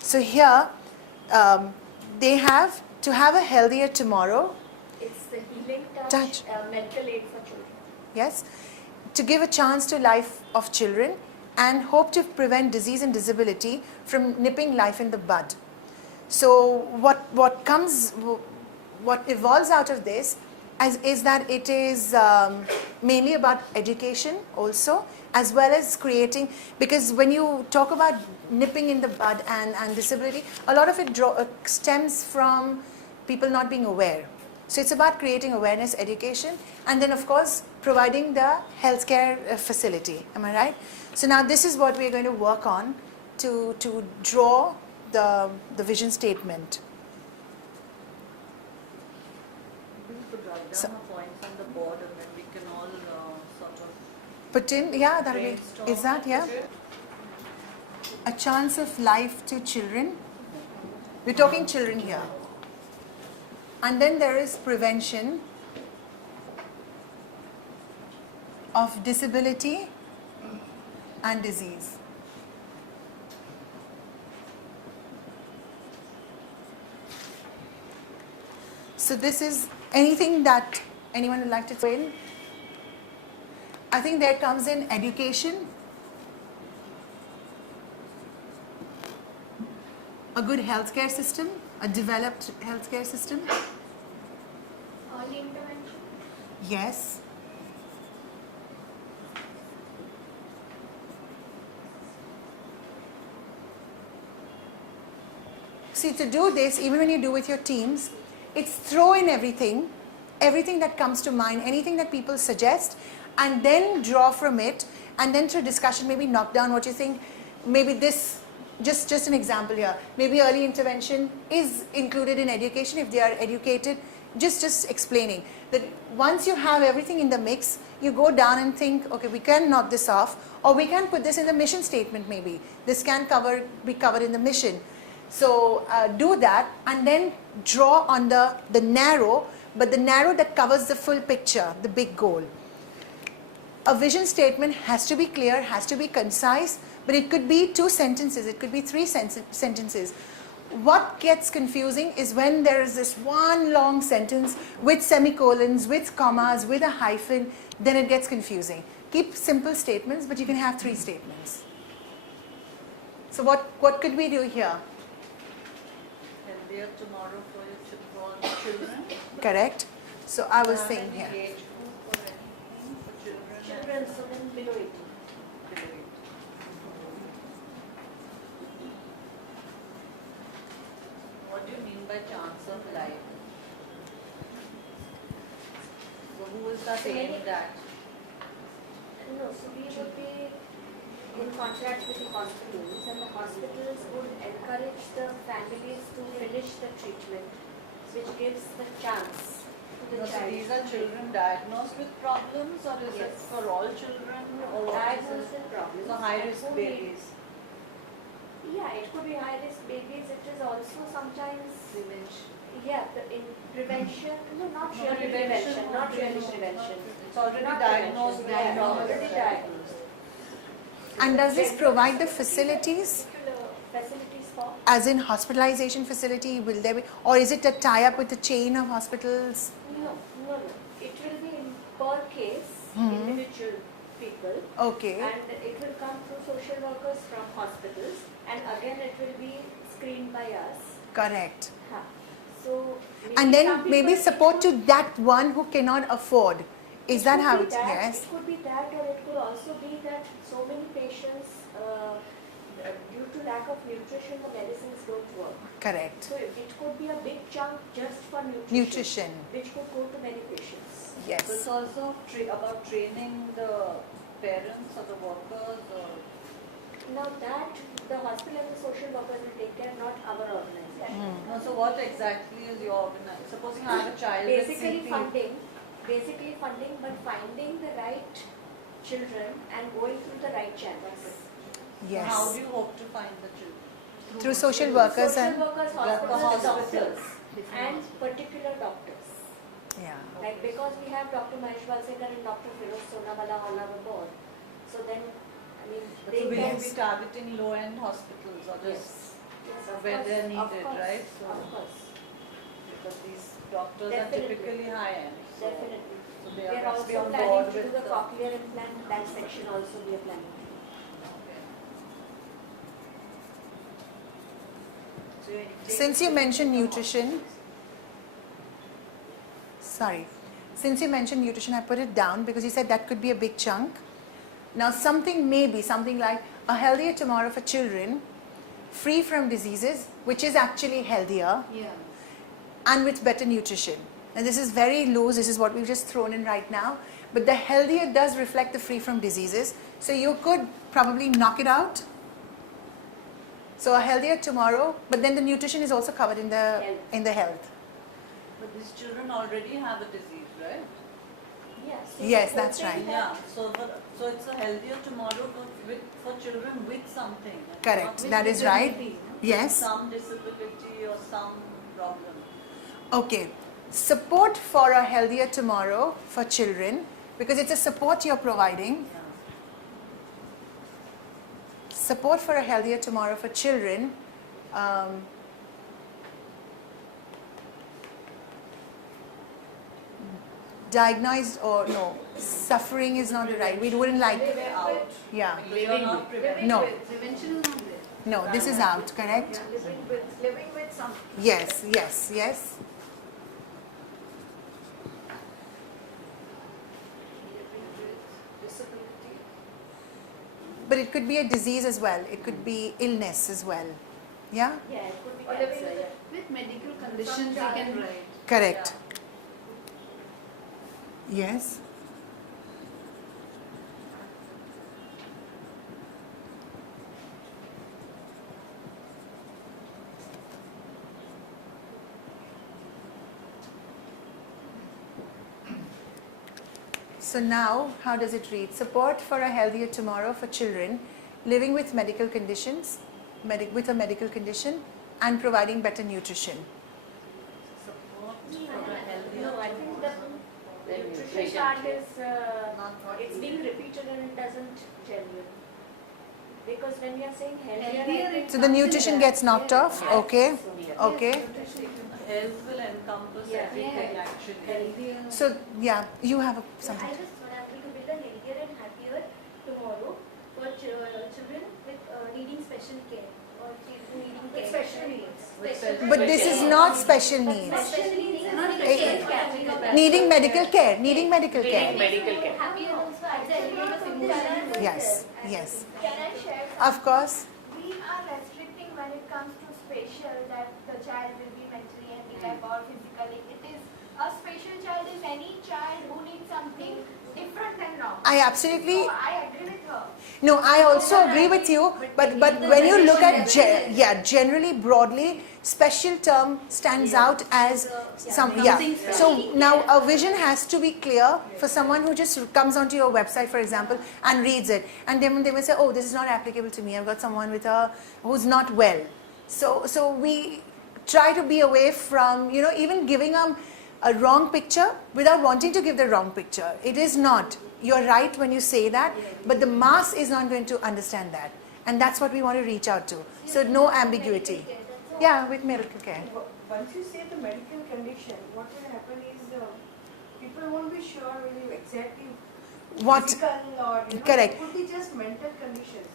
So here, they have to have a healthier tomorrow. It's the healing touch. Medical aid for children. Yes, to give a chance to life of children and hope to prevent disease and disability from nipping life in the bud. So what evolves out of this is that it is mainly about education also, as well as creating, because when you talk about nipping in the bud and disability, a lot of it stems from people not being aware. So it's about creating awareness, education, and then of course providing the healthcare facility. Am I right? So now this is what we're going to work on to draw the vision statement. We could write down our points on the board and then we can all sort of Put in, yeah, that brainstorm. is that, yeah. A chance of life to children. We're talking children here. And then there is prevention of disability and disease. So this is anything that anyone would like to throw in? I think there comes in education, a good healthcare system, a developed healthcare system. Early intervention. Yes. See, to do this, even when you do with your teams, it's throw in everything that comes to mind, anything that people suggest, and then draw from it, and then through discussion maybe knock down what you think. Maybe this, just an example here, maybe early intervention is included in education if they are educated, just explaining that once you have everything in the mix, you go down and think, okay, we can knock this off, or we can put this in the mission statement maybe. This can be covered in the mission. So do that and then draw on the narrow, but the narrow that covers the full picture, the big goal. A vision statement has to be clear, has to be concise, but it could be 2 sentences, it could be 3 sentences. What gets confusing is when there is this one long sentence with semicolons, with commas, with a hyphen, then it gets confusing. Keep simple statements, but you can have 3 statements. So what could we do here? healthier tomorrow for your children. Correct. So I was saying Any here. age group or anything for children? Children, so then below 18. Below 18. What do you mean by chance of life? So who is that aimed at? No, so we would be in contact with the hospitals, and the hospitals would encourage the families to finish the treatment, which gives the chance to the No, so child. these are children diagnosed with problems, or is it Yes. for all children? Or what is Diagnosed it? with problems. So high risk Could be- babies. Yeah, it could be high risk babies. It is also sometimes, Dementia. yeah, in prevention, no, not No, really prevention, not really prevention. It's already Not diagnosed prevention, with yeah, problems. already diagnosed. And does this provide the facilities? Particular facilities for? As in hospitalization facility, will there be, or is it a tie-up with a chain of hospitals? No. It will be in per case, individual people, Okay. and it will come through social workers from hospitals, and again it will be screened by us. Correct. Huh. So And some then maybe people- support to that one who cannot afford. Is that could how be it's, that, yes? It could be that, or it could also be that so many patients, due to lack of nutrition, the medicines don't work. Correct. So it could be a big chunk just for Nutrition. which could go to many patients. So Yes. it's also about training the parents or the workers or Now that the hospital and the social workers will take care, not our organization. no, so what exactly is your organization? Supposing I have a child with Basically funding, but finding the right children and going through the right channels. So how do Yes. you hope to find the children? Through social workers Social and, workers, the hospitals, hospitals. doctors, and particular doctors. yeah. Like because we have Dr. Mahesh Valsekar and Dr. Firoz Sonawala on our board, so then mean, But they so will can. you be targeting low-end hospitals or just Yes, of where course, they're of needed, course, right? So Of course, because these doctors Definitely. are typically high-end. So, definitely. so they We are are must be also on planning board to do with the cochlear implant, that section also we are planning. Okay. So you're including Since you mentioned the nutrition, since you mentioned nutrition, I put it down because you said that could be a big chunk. Now, something maybe something like a healthier tomorrow for children, free from diseases, which is actually healthier, Yeah. and with better nutrition. And this is very loose, this is what we've just thrown in right now. But the healthier does reflect the free from diseases. So you could probably knock it out. So a healthier tomorrow, but then the nutrition is also covered in the health. But these children already have a disease, right? Yes, that's right. Yeah. So it's a healthier tomorrow for children with something. and Correct, not with that is right. disability, no? Yes. Some disability or some problem. Okay, support for a healthier tomorrow for children, because it's a support you're providing. Yeah. Support for a healthier tomorrow for children. Diagnosed or no, suffering is not the right. We wouldn't like. Way out. Yeah. Because you're not preventing. No. Prevention is not there. No, this is out. Correct. Living with some. Yes. Yes. Yes. Disability. But it could be a disease as well. It could be illness as well. Yeah. Yeah, it could be Or living cancer, yeah. with medical conditions, they can write. Correct. Yes. So now, how does it read? Support for a healthier tomorrow for children living with medical conditions, with a medical condition, and providing better nutrition. Support for a healthier No, I think the nutrition part is, it's being repeated and it doesn't gel with. Because when we are saying healthier, I think. So the nutrition gets knocked off. Yes. Okay. Yes. Okay. health will encompass Yeah. everything actually. Healthier. So yeah, you have I something. just want to build a healthier and happier tomorrow for children with needing special care or needing care. special needs. But this is not special needs. Special needs is not Eh, special care. Needing medical care. Needing medical care. Medical care. Happier also at the element of emotion. Yes. Yes. Can I share? Of course. We are restricting when it comes to spatial that the child will be mentally handicapped or physically. It is a spatial child is any child who needs something different than normal. I absolutely. So I agree with her. No, I also agree with you, but when you look at generally broadly, special term stands out as some So now a vision has to be clear for someone who just comes onto your website, for example, and reads it, and then they may say, oh, this is not applicable to me. I've got someone who's not well. So we try to be away from even giving them a wrong picture without wanting to give the wrong picture. It is not. You're right when you say that, but the mass is not going to understand that. And that's what we want to reach out to. So no ambiguity. Yeah, with medical care. Once you say the medical condition, what will happen is people won't be sure really exactly What physical or Correct. It could be just mental conditions.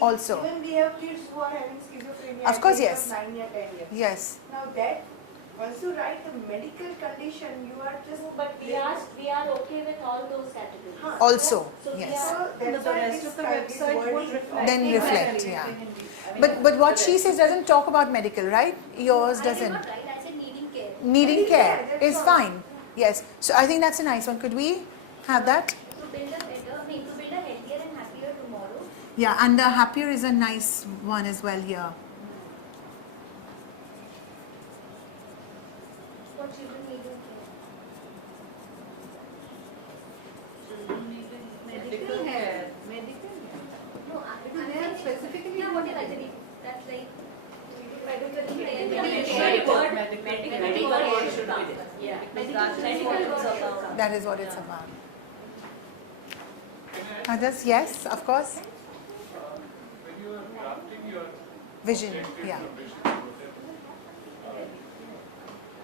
also. Even we have kids who are having schizophrenia. Of course, at the age yes. of 9 or 10 years. Yes. Now that once you write the medical condition, you are just. But we are okay with all those categories. Huh. Also, So we yes. are- That's the why rest this of the kind of website would wording reflect. Then reflect, everything yeah. in the- I mean, But what the she rest. says doesn't talk about medical, right? Yours I did doesn't. not write, I said needing care. Needing care that's is all. fine. Yes. So I think that's a nice one. Could we have that? To build a healthier and happier tomorrow. Yeah, and the happier is a nice one as well here. For children needing care. Children needing Medical care. Medical care. No, Because they are specifically. Yeah, whatever I said, that's like. Medical word should be there. Yeah. Because that is what it's about. That is what it's about. Others? Yes, of course. you're drafting your Vision, objectives yeah. or vision or whatever,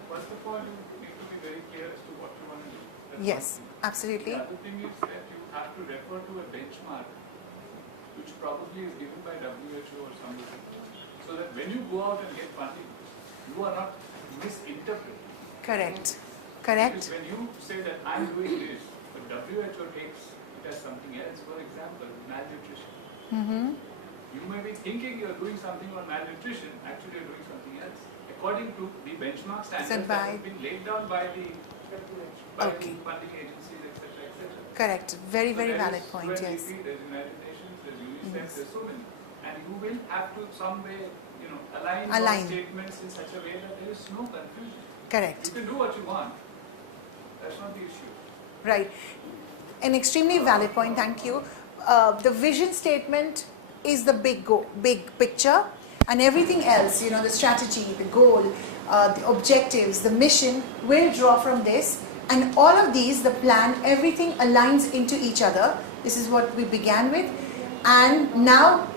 first of all, you need to be very clear as to what you want to do. That's Yes, one thing. absolutely. The other thing is that you have to refer to a benchmark which probably is given by WHO or somebody, so that when you go out and get funding, you are not misinterpreted. Correct. Because Correct. when you say that I'm doing this, but WHO takes it as something else, for example, malnutrition. Mm-hmm. You may be thinking you're doing something on malnutrition, actually you're doing something else. According to the benchmark standards that have been laid down by the Okay. funding agencies, etc., etc. Correct. Very, So very there valid is point, UNDP, yes. There's United Nations, there's UNICEF, Yes. there's so many. And you will have to some way, align Align. those statements in such a way that there is no confusion. Correct. You can do what you want. That's not the issue. Right. An extremely valid point, thank you. The vision statement is the big picture, and everything else, the strategy, the goal, the objectives, the mission will draw from this. And all of these, the plan, everything aligns into each other. This is what we began with. And now,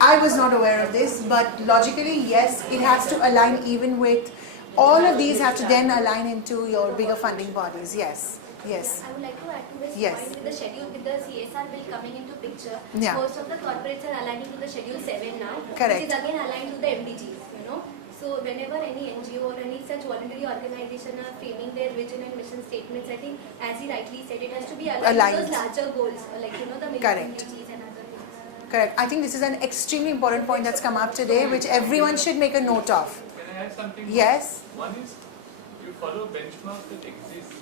I was not aware of this, but logically, yes, it has to align even with, all of these have to then align into your bigger funding bodies. Yes, yes. I would like to add to this Yes. point with the schedule, with the CSR bill coming into picture. Yeah. Most of the corporates are aligning to the schedule 7 now, Correct. which is again aligned to the MDGs. So whenever any NGO or any such voluntary organization are framing their vision and mission statements, I think, as he rightly said, it has to be aligned to those larger goals, like the Correct. MDGs and other things. Correct. I think this is an extremely important point that's come up today, which everyone should make a note of. Can I add something? Yes. One is you follow benchmarks that exist,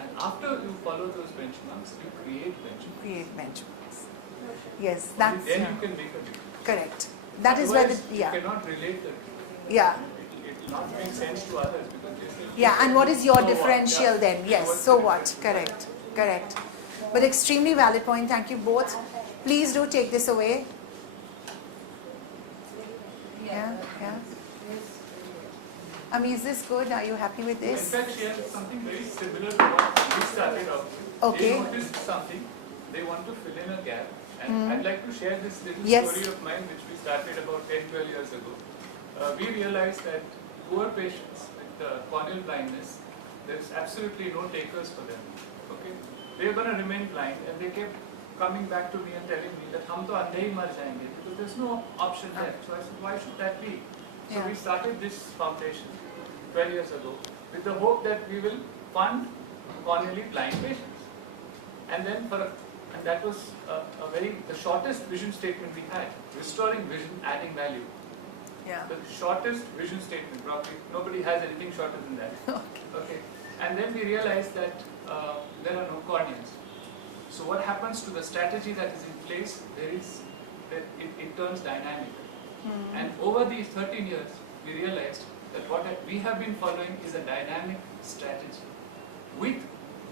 and after you follow those benchmarks, you create benchmarks. Create benchmarks. Yes, Only that's then you can make a difference. correct. That is where the, Otherwise, yeah, you cannot relate that. yeah. It will not make sense to others because they say. Yeah, and what is your So what? differential Yeah. then? Yes, what's so the what? difference? Correct, correct. But extremely valid point. Thank you both. Please do take this away. Yeah, yeah. Ami, is this good? Are you happy with In this? fact, she has something very similar to what we started off. Okay. They noticed something, they want to fill in a gap. And I'd like to share this little Yes. story of mine which we started about 10-12 years ago. We realized that poor patients with corneal blindness, there's absolutely no takers for them. Okay? They're going to remain blind, and they kept coming back to me and telling me that hum to andhe hi mar jayenge, because there's no option there. So I said, why should that be? So Yeah. we started this foundation 12 years ago with the hope that we will fund corneally blind patients. And then and that was the shortest vision statement we had, restoring vision, adding value. Yeah. The shortest vision statement, probably nobody has anything shorter than that. Okay. And then we realized that there are no corneas. So what happens to the strategy that is in place? It turns dynamic. And over these 13 years, we realized that what we have been following is a dynamic strategy with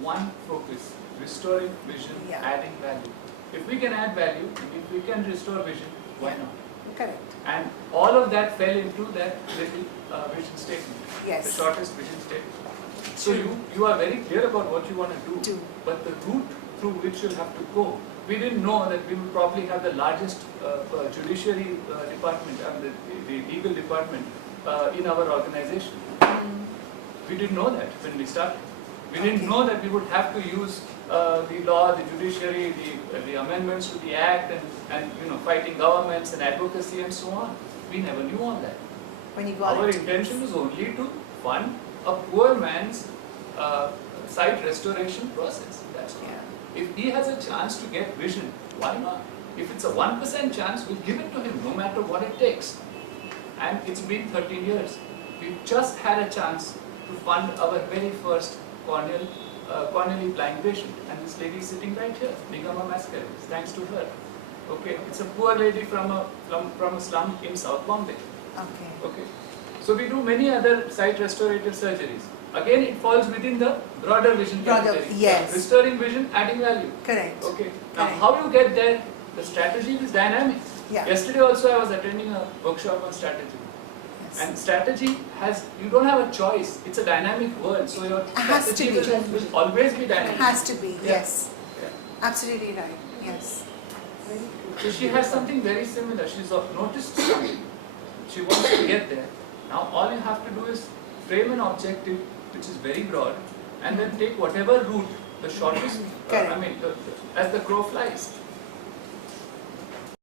one focus: restoring vision, Yeah. adding value. If we can add value, if we can restore vision, why not? Correct. And all of that fell into that little vision statement, Yes. the shortest vision statement. So you are very clear about what you want to do, but the route through which you'll have to go. We didn't know that we would probably have the largest judiciary department, the legal department in our organization. We didn't know that when we started. We didn't know that we would have to use the law, the judiciary, the amendments to the act, and fighting governments and advocacy and so on. We never knew all that. When you got Our it. intention was only to fund a poor man's sight restoration process. That's all. Yeah. If he has a chance to get vision, why not? If it's a 1% chance, we'll give it to him, no matter what it takes. And it's been 13 years. We've just had a chance to fund our very first corneally blind patient. And this lady is sitting right here, Nigama Mascaris, thanks to her. Okay, it's a poor lady from a slum in South Bombay. Okay. Okay, so we do many other sight restorative surgeries. Again, it falls within the broader vision Broader, category. yes. Restoring vision, adding value. Correct. Okay, now Correct. how you get there? The strategy is dynamic. Yeah. Yesterday also I was attending a workshop on strategy. Yes. And strategy you don't have a choice. It's a dynamic world, so your Has to strategy be. will always be dynamic. Has to be, Yeah. yes. Yeah. Absolutely right, yes. Very true. So she has something very similar. She's noticed something. She wants to get there. Now all you have to do is frame an objective which is very broad, and then take whatever route the shortest. Correct. As the crow flies.